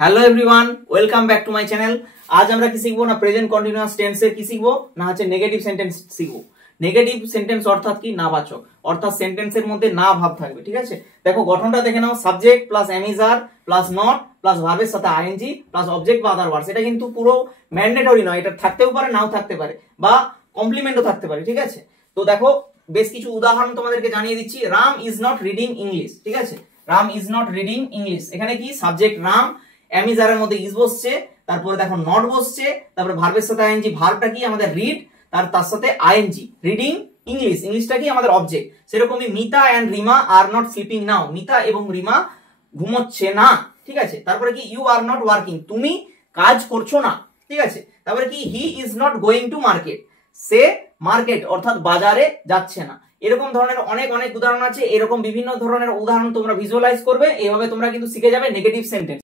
Hello everyone, welcome back to my channel. আজ আমরা কি শিখবো না প্রেজেন্ট কন্টিনিউয়াস টেন্সের কি শিখবো না হচ্ছে নেগেটিভ সেন্টেন্স শিখবো। নেগেটিভ সেন্টেন্স অর্থাৎ কি, নাবাচক, অর্থাৎ সেন্টেন্সের মধ্যে না ভাব থাকবে। ঠিক আছে, দেখো গঠনটা দেখে নাও। সাবজেক্ট প্লাস এমিজার প্লাস নট প্লাস ভার্বের সাথে আইএনজি প্লাস অবজেক্ট বা আদার ওয়ার্ডস। এটা কিন্তু পুরো ম্যান্ডেটরি নয়, এটা থাকতেও পারে নাও থাকতে পারে বা কমপ্লিমেন্টও থাকতে পারে। ঠিক আছে, তো দেখো বেশ কিছু উদাহরণ তোমাদেরকে জানিয়ে দিচ্ছি। Ram is not reading English. ঠিক আছে, Ram is not reading English, এখানে কি সাবজেক্ট রাম, এমিজারের মধ্যে ইজ বসছে, তারপরে দেখো নট বসছে, তারপরে ভার্বের সাথে আইএনজি, ভার্বটা কি আমাদের রিড, তার সাথে আইএনজি, রিডিং ইংলিশ, ইংলিশটা কি আমাদের অবজেক্ট। সেরকমই Mita and Rima are not sleeping now, Mita এবং রিমা ঘুমোচ্ছে না। ঠিক আছে, তারপরে কি ইউ আর নট ওয়ার্কিং, তুমি কাজ করছো না। ঠিক আছে, তারপরে কি he is not going to market, say market অর্থাৎ বাজারে যাচ্ছে না। এরকম ধরনের অনেক অনেক উদাহরণ আছে। এরকম বিভিন্ন ধরনের উদাহরণ তোমরা ভিজুয়ালাইজ করবে, এইভাবে তোমরা কিন্তু শিখে যাবে নেগেটিভ সেন্টেন্স।